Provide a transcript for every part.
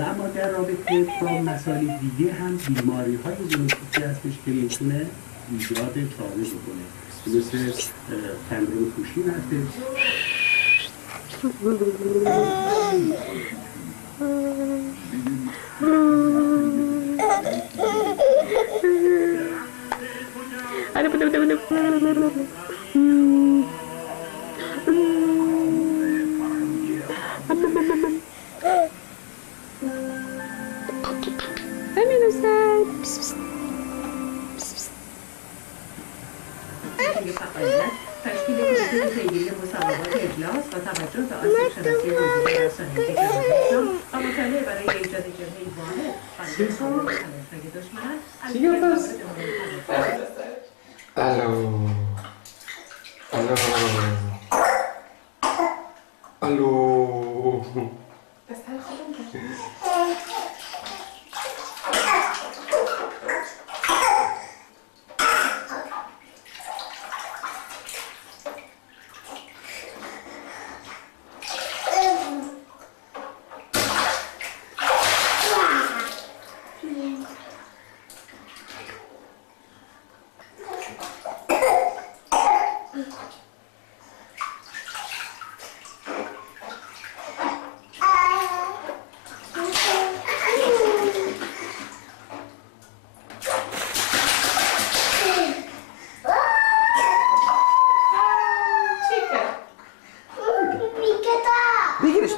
و اما در رابطه با مسائل دیگه هم بیماری های ژنتیکی هستش که میتونه ایجاد چاقی بکنه، مثل سندروم کوشین هستش. تشکیل گروه پیگیری مسابقات اجلاس با توجه به آسیب شناسی موجود در ساحل کشاورزی و مطالعه برای ایجاد جبهه‌ای واحد برای تلاش‌های دشمن از الو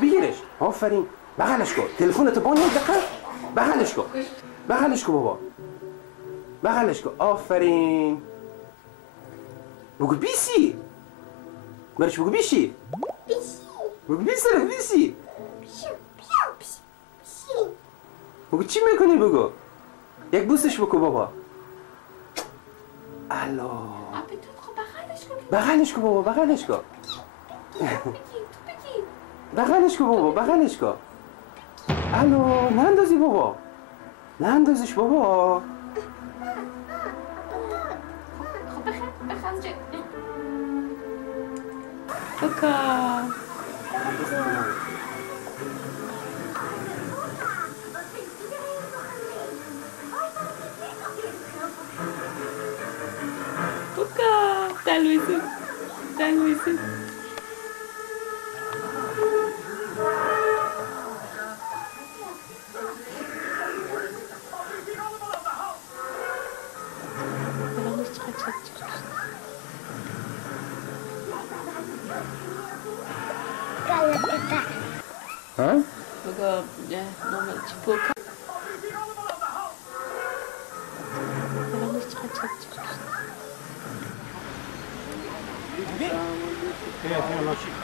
بگیرش آفرین، بغلش کن، تلفنتو با نیم دقیقه بغلش کن بابا، بغلش کن، آفرین. بگو بیسی، برش بگو بیشی، بگو بیسی، بگو چی میکنی، بگو یک بوسش بکن بابا. الو بغلش کن بابا، بغلش کن بغلش کن. الو نندازی بابا، نندازش بابا. بکا دلویزون ها؟ بگو نامه چی پوکا Gracias.